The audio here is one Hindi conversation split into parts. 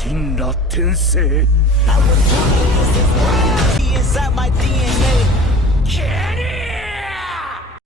神羅転生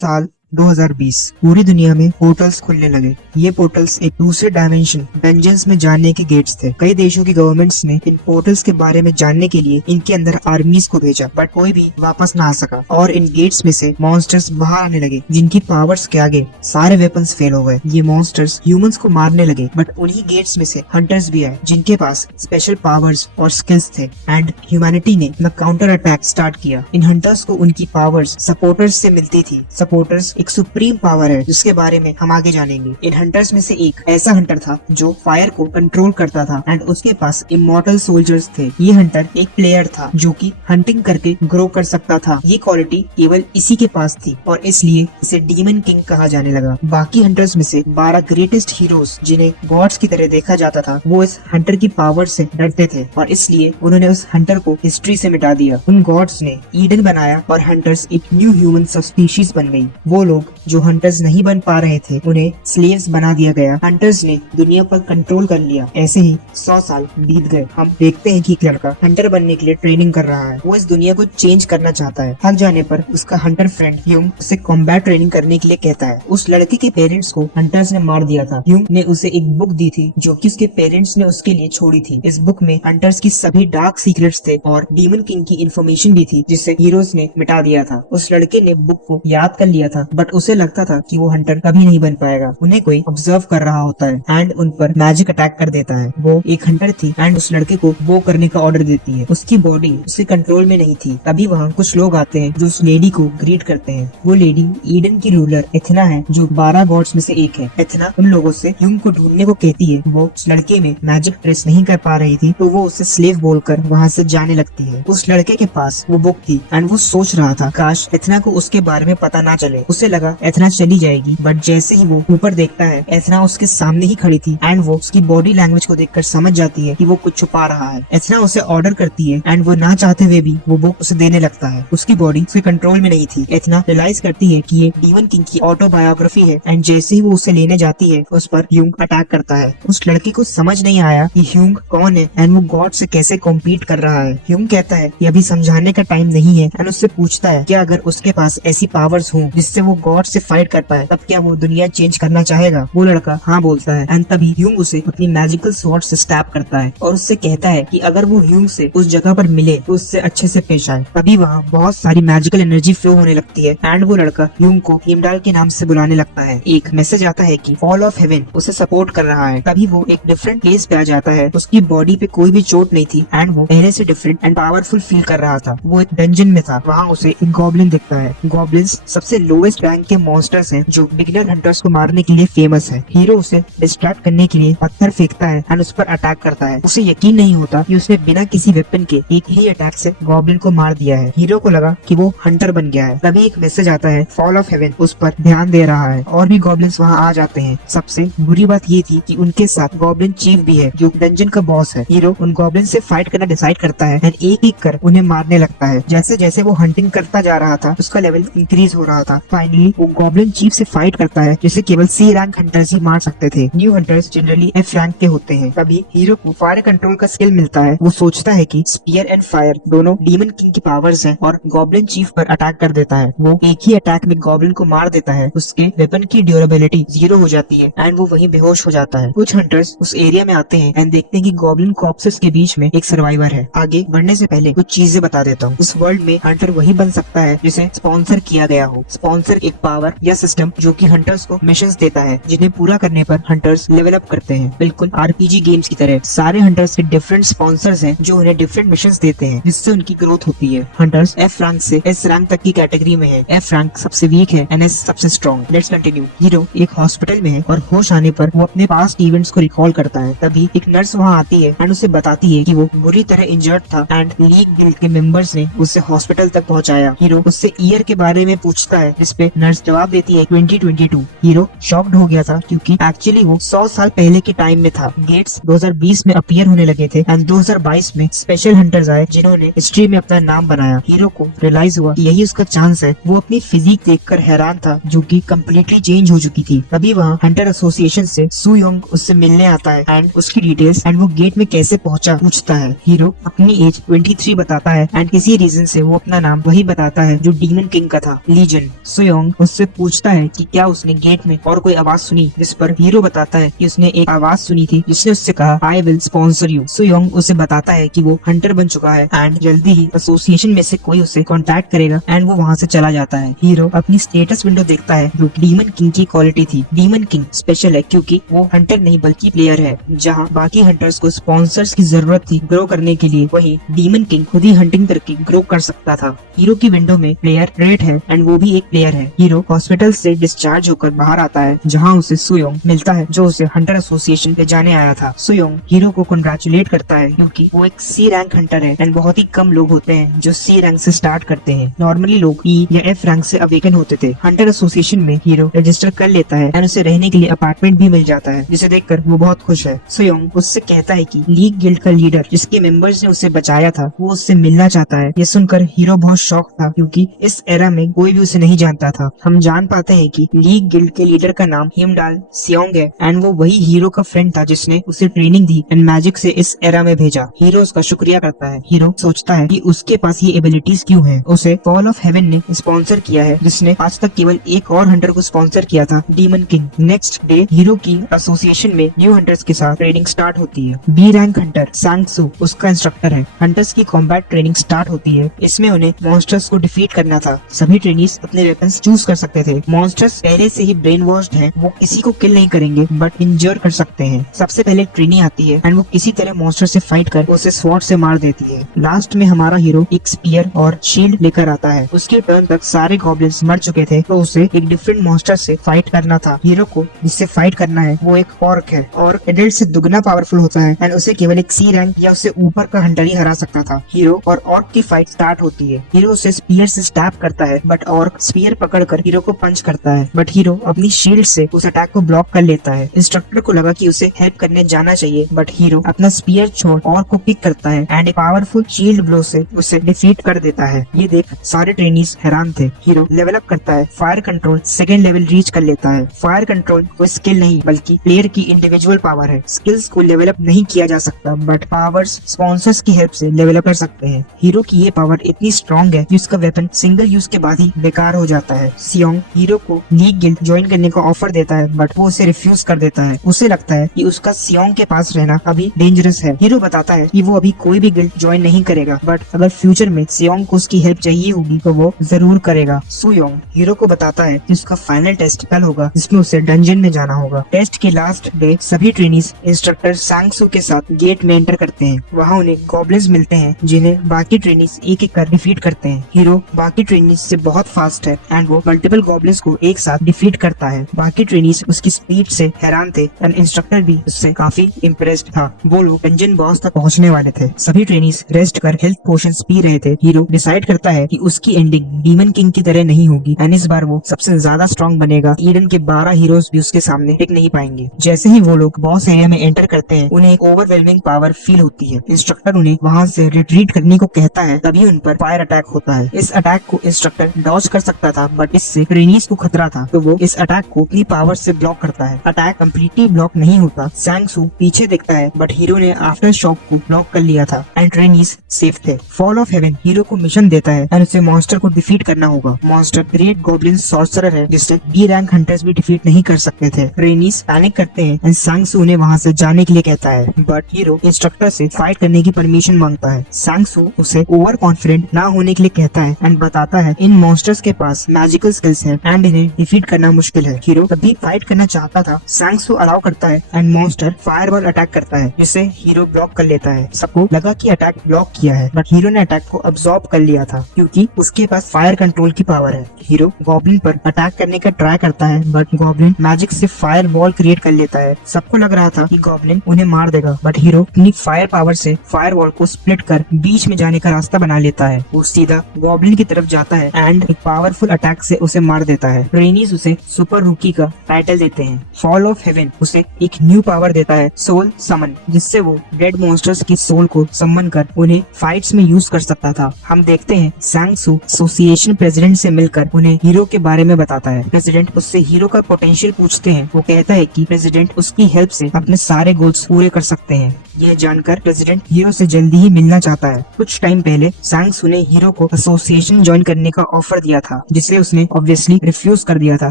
साल 2020 पूरी दुनिया में पोर्टल्स खुलने लगे। ये पोर्टल्स एक दूसरे डायमेंशन डंजन्स में जाने के गेट्स थे। कई देशों की गवर्नमेंट्स ने इन पोर्टल्स के बारे में जानने के लिए इनके अंदर आर्मीज को भेजा, बट कोई भी वापस ना आ सका और इन गेट्स में से मॉन्स्टर्स बाहर आने लगे जिनकी पावर्स के आगे सारे वेपन्स फेल हो गए। ये मॉन्स्टर्स ह्यूमंस को मारने लगे, बट उन्हीं गेट्स में से हंटर्स भी आए जिनके पास स्पेशल पावर्स और स्किल्स थे एंड ह्यूमैनिटी ने अपना काउंटर अटैक स्टार्ट किया। इन हंटर्स को उनकी पावर्स सपोर्टर्स से मिलती थी। सपोर्टर्स एक सुप्रीम पावर है जिसके बारे में हम आगे जानेंगे। इन हंटर्स में से एक ऐसा हंटर था जो फायर को कंट्रोल करता था एंड उसके पास इमॉर्टल सोल्जर्स थे। ये हंटर एक प्लेयर था जो कि हंटिंग करके ग्रो कर सकता था। ये क्वालिटी केवल इसी के पास थी और इसलिए इसे डीमन किंग कहा जाने लगा। बाकी हंटर्स में से 12 ग्रेटेस्ट हीरोज जिन्हें गॉड्स की तरह देखा जाता था, वो इस हंटर की पावर से डरते थे और इसलिए उन्होंने उस हंटर को हिस्ट्री से मिटा दिया। उन गॉड्स ने ईडन बनाया और हंटर्स एक न्यू ह्यूमन सब स्पीशीज बन गई। वो लोग जो हंटर्स नहीं बन पा रहे थे उन्हें स्लेव्स बना दिया गया। हंटर्स ने दुनिया पर कंट्रोल कर लिया। ऐसे ही 100 साल बीत गए। हम देखते हैं कि एक लड़का हंटर बनने के लिए ट्रेनिंग कर रहा है। वो इस दुनिया को चेंज करना चाहता है। थक जाने पर उसका हंटर फ्रेंड ह्यूंग उसे कॉम्बैट ट्रेनिंग करने के लिए कहता है। उस लड़के के पेरेंट्स को हंटर्स ने मार दिया था। ह्यूंग ने उसे एक बुक दी थी जो कि उसके पेरेंट्स ने उसके लिए छोड़ी थी। इस बुक में हंटर्स की सभी डार्क सीक्रेट्स थे और डीमन किंग की इन्फॉर्मेशन भी थी जिसे हीरोज ने मिटा दिया था। उस लड़के ने बुक को याद कर लिया था, बट उसे लगता था कि वो हंटर कभी नहीं बन पाएगा। उन्हें कोई ऑब्जर्व कर रहा होता है एंड उन पर मैजिक अटैक कर देता है। वो एक हंटर थी एंड उस लड़के को वो करने का ऑर्डर देती है। उसकी बॉडी उसके कंट्रोल में नहीं थी। तभी वहाँ कुछ लोग आते हैं जो उस लेडी को ग्रीट करते हैं। वो लेडी ईडन की रूलर एथना है जो 12 गॉड्स में से एक है। एथना उन लोगों से ह्यूंग को ढूंढने को कहती है। वो उस लड़के में मैजिक ट्रेस नहीं कर पा रही थी तो वो उसे स्लेव बोलकर वहाँ से जाने लगती है। उस लड़के के पास वो बुक थी एंड वो सोच रहा था काश एथना को उसके बारे में पता ना चले। उसे लगा एथना चली जाएगी, बट जैसे ही वो ऊपर देखता है एथना उसके सामने ही खड़ी थी एंड वो उसकी बॉडी लैंग्वेज को देखकर समझ जाती है कि वो कुछ छुपा रहा है। एथना उसे ऑर्डर करती है एंड वो ना चाहते हुए भी वो बुक उसे देने लगता है। उसकी बॉडी उसके कंट्रोल में नहीं थी। एथना रियलाइज करती है कि ये डीमन किंग की ऑटोबायोग्राफी है एंड जैसे ही वो उसे लेने जाती है उस पर ह्यूंग अटैक करता है। उस लड़की को समझ नहीं आया कि ह्यूंग कौन है एंड वो गॉड से कैसे कॉम्पीट कर रहा है। ह्यूंग कहता है कि अभी समझाने का टाइम नहीं है एंड उससे पूछता है कि अगर उसके पास ऐसी पावर्स हों जिससे वो गॉड से फाइट कर पाए तब क्या वो दुनिया चेंज करना चाहेगा। वो लड़का हाँ बोलता है एंड तभी ह्यूंग उसे अपनी मैजिकल स्वॉर्ड से स्टैब करता है और उससे कहता है कि अगर वो ह्यूंग से उस जगह पर मिले तो उससे अच्छे से पेश आए। तभी वहाँ बहुत सारी मैजिकल एनर्जी फ्लो होने लगती है एंड वो लड़का ह्यूंग को हिमडाल के नाम से बुलाने लगता है। एक मैसेज आता है कि फॉल ऑफ हेवन उसे सपोर्ट कर रहा है। तभी वो एक डिफरेंट प्लेस पे आ जाता है। उसकी बॉडी पे कोई भी चोट नहीं थी एंड वो पहले से डिफरेंट एंड पावरफुल फील कर रहा था। वो एक डंजन में था। वहाँ उसे एक गॉब्लिन दिखता है। गॉब्लिन्स सबसे लोएस्ट रैंक के मॉन्स्टर्स हैं जो बिगिनर हंटर्स को मारने के लिए फेमस है। हीरो उसे डिस्ट्रैक्ट करने के लिए पत्थर फेंकता है एंड उस पर अटैक करता है। उसे यकीन नहीं होता कि उसने बिना किसी वेपन के एक ही अटैक से गॉब्लिन को मार दिया है। हीरो को लगा कि वो हंटर बन गया है। तभी एक मैसेज आता है फॉल ऑफ हेवन उस पर ध्यान दे रहा है और भी गॉब्लिन्स वहाँ आ जाते हैं। सबसे बुरी बात ये थी कि उनके साथ गॉब्लिन चीफ भी है जो डंजन का बॉस है। हीरो उन गॉब्लिन से फाइट करना डिसाइड करता है एंड एक एक कर उन्हें मारने लगता है। जैसे जैसे वो हंटिंग करता जा रहा था उसका लेवल इंक्रीज हो रहा था। फाइनली वो गॉब्लिन चीफ से फाइट करता है जिसे केवल सी रैंक हंटर्स ही मार सकते थे। New hunters generally F rank के होते हैं। तभी हीरो को फायर कंट्रोल का स्किल मिलता है। वो सोचता है कि स्पीयर एंड फायर दोनों डीमन किंग की पावर्स हैं और गॉब्लिन चीफ पर अटैक कर देता है। वो एक ही अटैक में गॉब्लिन को मार देता है। उसके वेपन की ड्यूरेबिलिटी 0 हो जाती है एंड वो वहीं बेहोश हो जाता है। कुछ हंटर्स उस एरिया में आते हैं एंड देखते हैं कि गॉब्लिन कॉर्प्सेस के बीच में एक सर्वाइवर है। आगे बढ़ने से पहले कुछ चीजें बता देता हूँ। इस वर्ल्ड में हंटर वही बन सकता है जिसे स्पॉन्सर किया गया हो। स्पॉन्सर एक पावर या सिस्टम जो कि हंटर्स को मिशंस देता है जिन्हें पूरा करने पर हंटर्स लेवल अप करते हैं। बिल्कुल आरपीजी गेम्स की तरह सारे हंटर्स के डिफरेंट स्पॉन्सर्स हैं जो उन्हें डिफरेंट मिशंस देते हैं जिससे उनकी ग्रोथ होती है। हंटर्स एफ रैंक से एस रैंक तक की कैटेगरी में है। एफ रैंक सबसे वीक है एंड एस सबसे स्ट्रॉन्ग। Let's continue. हीरो एक हॉस्पिटल में है और होश आने पर वो अपने पास्ट इवेंट्स को रिकॉल करता है। तभी एक नर्स वहाँ आती है एंड उसे बताती है कि वो बुरी तरह इंजर्ड था एंड लीग गिल्ड के मेंबर्स ने उसे हॉस्पिटल तक पहुँचाया। हीरो उससे ईयर के बारे में पूछता है जिसपे नर्स जवाब देती है 2022। हीरो शॉक्ड हो गया था क्योंकि एक्चुअली वो 100 साल पहले के टाइम में था। गेट्स 2020 में अपीयर होने लगे थे एंड 2022 में स्पेशल हंटर्स आए जिन्होंने हिस्ट्री में अपना नाम बनाया। हीरो को रियलाइज हुआ कि यही उसका चांस है। वो अपनी फिजिक देखकर हैरान था जो कि कम्प्लीटली चेंज हो चुकी थी। तभी वहाँ हंटर एसोसिएशन से सू योंग उससे मिलने आता है एंड उसकी डिटेल्स एंड वो गेट में कैसे पहुंचा पूछता है। हीरो अपनी एज 23 बताता है एंड किसी रीजन से वो अपना नाम वही बताता है जो डीमन किंग का था, लीजन। सू योंग उससे पूछता है कि क्या उसने गेट में और कोई आवाज सुनी, जिस पर हीरो बताता है कि उसने एक आवाज सुनी थी जिसने उससे कहा I will sponsor you. Su Yong उसे बताता है कि वो हंटर बन चुका है एंड जल्दी ही एसोसिएशन में से कोई उसे कांटेक्ट करेगा एंड वो वहाँ से चला जाता है। हीरो अपनी स्टेटस विंडो देखता है जो डीमन किंग की क्वालिटी थी। डीमन किंग स्पेशल है क्योंकि वो हंटर नहीं बल्कि प्लेयर है। जहाँ बाकी हंटर्स को स्पॉन्सर्स की जरूरत थी ग्रो करने के लिए, वही डीमन किंग खुद ही हंटिंग करके ग्रो कर सकता था। हीरो की विंडो में प्लेयर रेड है एंड वो भी एक प्लेयर है। हीरो हॉस्पिटल से डिस्चार्ज होकर बाहर आता है जहाँ उसे सू योंग मिलता है जो उसे हंटर एसोसिएशन ले जाने आया था। सू योंग हीरो को कंग्रेचुलेट करता है क्योंकि वो एक सी रैंक हंटर है एंड बहुत ही कम लोग होते हैं जो सी रैंक से स्टार्ट करते हैं। नॉर्मली लोग ई या एफ रैंक से अवेकन होते थे। हंटर एसोसिएशन में हीरो रजिस्टर कर लेता है एंड उसे रहने के लिए अपार्टमेंट भी मिल जाता है जिसे देखकर वो बहुत खुश है। सू योंग उससे कहता है कि लीग गिल्ड का लीडर जिसके मेंबर्स ने उसे बचाया था वो उससे मिलना चाहता है। ये सुनकर हीरो बहुत शॉक था क्योंकि इस एरा में कोई भी उसे नहीं जानता था। हम जान पाते हैं कि लीग गिल्ड के लीडर का नाम हिमडाल सियोंग है एंड वो वही हीरो का फ्रेंड था जिसने उसे ट्रेनिंग दी एंड मैजिक से इस एरा में भेजा। हीरो उसका शुक्रिया करता है। हीरो सोचता है कि उसके पास ये एबिलिटीज क्यों हैं। उसे फॉल ऑफ हेवन ने स्पॉन्सर किया है जिसने आज तक केवल एक और हंटर को स्पॉन्सर किया था, demon king. Next day hero की एसोसिएशन में न्यू हंटर्स के साथ ट्रेनिंग स्टार्ट होती है। बी रैंक हंटर सांग सू उसका इंस्ट्रक्टर है। हंटर्स की कॉम्बैट ट्रेनिंग स्टार्ट होती है। इसमें उन्हें मॉन्स्टर्स को डिफीट करना था। सभी ट्रेनीज अपने वेपन्स चूज कर सकते थे। मॉन्स्टर्स पहले से ही ब्रेन वॉश्ड हैं, वो किसी को किल नहीं करेंगे बट इंजर कर सकते हैं। सबसे पहले ट्रेनी आती है एंड वो किसी तरह मॉन्स्टर से फाइट कर उसे स्वॉर्ड से मार देती है। लास्ट में हमारा हीरो एक स्पीयर और शील्ड लेकर आता है। उसके टर्न तक सारे गॉब्लिन्स मर चुके थे तो उसे एक डिफरेंट मॉन्स्टर से फाइट करना था। हीरो को जिससे फाइट करना है वो एक ऑर्क है और एडल्ट से दुगना पावरफुल होता है एंड उसे केवल एक सी रैंक या उससे ऊपर का हंटर ही हरा सकता था। हीरो और ऑर्क की फाइट स्टार्ट होती है। हीरो उसे स्पीयर से स्टैब करता है बट ऑर्क स्पीयर पकड़कर हीरो को पंच करता है बट हीरो अपनी शील्ड से उस अटैक को ब्लॉक कर लेता है। इंस्ट्रक्टर को लगा कि उसे हेल्प करने जाना चाहिए बट हीरो अपना स्पीयर छोड़ ऑर्क को पिक करता है एंड एक पावरफुल शील्ड ब्लो से उसे डिफीट कर देता है। ये देख सारे ट्रेनीज हैरान थे। हीरो लेवल अप करता है। Fire control second level reach कर लेता है। फायर कंट्रोल कोई स्किल नहीं बल्कि प्लेयर की इंडिविजुअल पावर है। स्किल्स को लेवल अप नहीं किया जा सकता बट पावर्स स्पॉन्सर्स की हेल्प से लेवल अप कर सकते हैं। हीरो की ये पावर इतनी स्ट्रॉन्ग है कि उसका वेपन सिंगल यूज के बाद ही बेकार हो जाता है। सियोंग हीरो को लीग गिल्ड ज्वाइन करने का ऑफर देता है बट वो उसे रिफ्यूज कर देता है। उसे लगता है कि उसका सियोंग के पास रहना अभी डेंजरस है। हीरो बताता है कि वो अभी कोई भी गिल्ड ज्वाइन नहीं करेगा बट अगर फ्यूचर में सियोंग को उसकी हेल्प चाहिए होगी तो वो जरूर करेगा। सू योंग हीरो को बताता है कि उसका फाइनल टेस्ट कल होगा जिसमें उसे डंजन में जाना होगा। टेस्ट के लास्ट डे सभी ट्रेनीज इंस्ट्रक्टर सांग सू के साथ गेट में एंटर करते हैं। वहाँ उन्हें गॉब्लिन्स मिलते हैं जिन्हें बाकी ट्रेनीज एक एक कर डिफीट करते हैं। हीरो बाकी ट्रेनीज से बहुत फास्ट है एंड वो मल्टीपल गॉब्लिन्स को एक साथ डिफीट करता है। बाकी ट्रेनीज उसकी स्पीड से हैरान थे एंड इंस्ट्रक्टर भी उससे काफी इम्प्रेस्ड था। वो लोग डंजन बॉस तक पहुँचने वाले थे। सभी ट्रेनीज रेस्ट कर हेल्थ पोशंस पी रहे थे। हीरो डिसाइड करता है कि उसकी एंडिंग डीमन किंग की तरह नहीं होगी एंड इस बार वो सबसे ज्यादा स्ट्रॉन्ग बनेगा। ईडन के 12 हीरोज भी उसके सामने टिक नहीं पाएंगे। जैसे ही वो लोग बॉस एरिया में एंटर करते हैं उन्हें एक ओवरवेलमिंग पावर फील होती है। इंस्ट्रक्टर उन्हें वहाँ से रिट्रीट करने को कहता है। तभी उन पर फायर अटैक होता है। इस अटैक को इंस्ट्रक्टर डॉज कर सकता था बट इससे ट्रेनीज को खतरा था तो वो इस अटैक को अपनी पावर से ब्लॉक करता है। अटैक कम्प्लीटली ब्लॉक नहीं होता। सांग सू पीछे देखता है बट हीरो ने आफ्टर शॉक को ब्लॉक कर लिया था एंड ट्रेनीज सेफ थे। फॉल ऑफ हेवन हीरो को मिशन देता है एंड उसे मॉन्स्टर को डिफीट करना होगा। मॉन्स्टर ग्रेट गॉब्लिन सॉर्सरर है जिससे बी रैंक हंटर्स भी डिफीट नहीं कर सकते थे। ट्रेनीज पैनिक करते हैं एंड सांग सू उन्हें वहाँ से जाने के लिए कहता है बट हीरो इंस्ट्रक्टर से फाइट करने की परमिशन मांगता है। सांग सू उसे ओवर कॉन्फिडेंट ना होने के लिए कहता है एंड बताता है इन मॉन्स्टर्स के पास मैजिकल स्किल्स है एंड इन्हें डिफीट करना मुश्किल है। हीरो तभी फाइट करना चाहता था। सांग सू अलाउ करता है एंड मॉन्स्टर फायरबॉल अटैक करता है जिसे हीरो ब्लॉक कर लेता है। सबको लगा कि अटैक ब्लॉक किया है बट हीरो ने अटैक को अब्सॉर्ब कर लिया था क्योंकि उसके पास फायर कंट्रोल की पावर है। हीरो गॉब्लिन पर अटैक करने का ट्राई करता है बट गॉब्लिन मैजिक से फायर वॉल क्रिएट कर लेता है। सबको लग रहा था कि गॉब्लिन उन्हें मार देगा बट हीरो अपनी फायर पावर से फायर वॉल को स्प्लिट कर बीच में जाने का रास्ता बना लेता है। वो सीधा गॉब्लिन की तरफ जाता है एंड एक पावरफुल अटैक अटैक से उसे मार देता है। ट्रेनीज उसे सुपर रूकी का टाइटल देते हैं। फॉल ऑफ हेवन उसे एक न्यू पावर देता है, सोल समन, जिससे वो डेड मॉन्स्टर्स की सोल को समन कर उन्हें फाइट्स में यूज कर सकता था। हम देखते हैं सांग सू एसोसिएशन प्रेसिडेंट से मिलकर उन्हें हीरो के बारे में बताता है। प्रेसिडेंट उससे हीरो का पोटेंशियल पूछते हैं। वो कहता है कि प्रेसिडेंट उसकी हेल्प से अपने सारे गोल्स पूरे कर सकते हैं। यह जानकर प्रेसिडेंट हीरो से जल्दी ही मिलना चाहता है। कुछ टाइम पहले सांग सू ने हीरो को एसोसिएशन ज्वाइन करने का ऑफर दिया था, जिसे उसने ऑब्वियसली रिफ्यूज कर दिया था,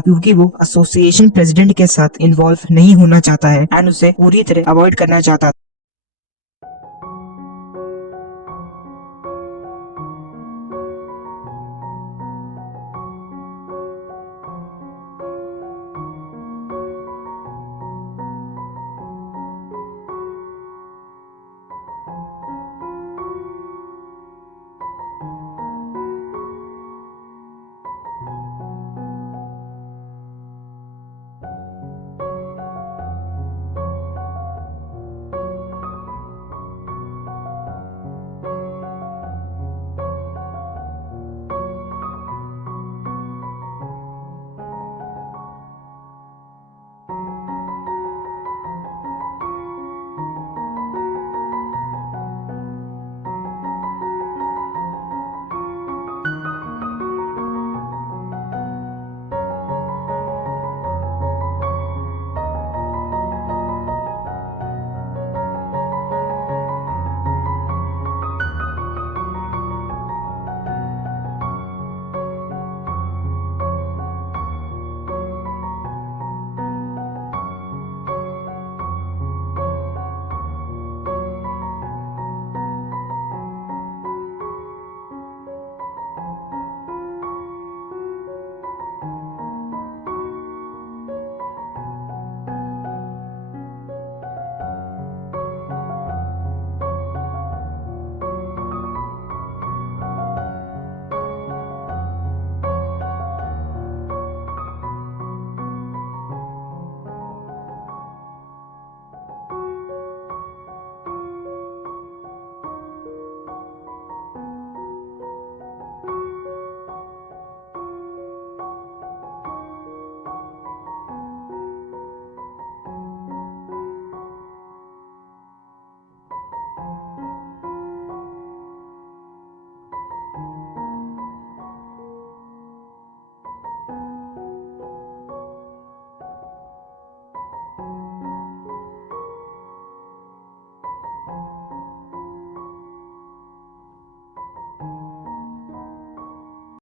क्योंकि वो एसोसिएशन प्रेसिडेंट के साथ इन्वॉल्व नहीं होना चाहता है एंड उसे पूरी तरह अवॉइड करना चाहता था।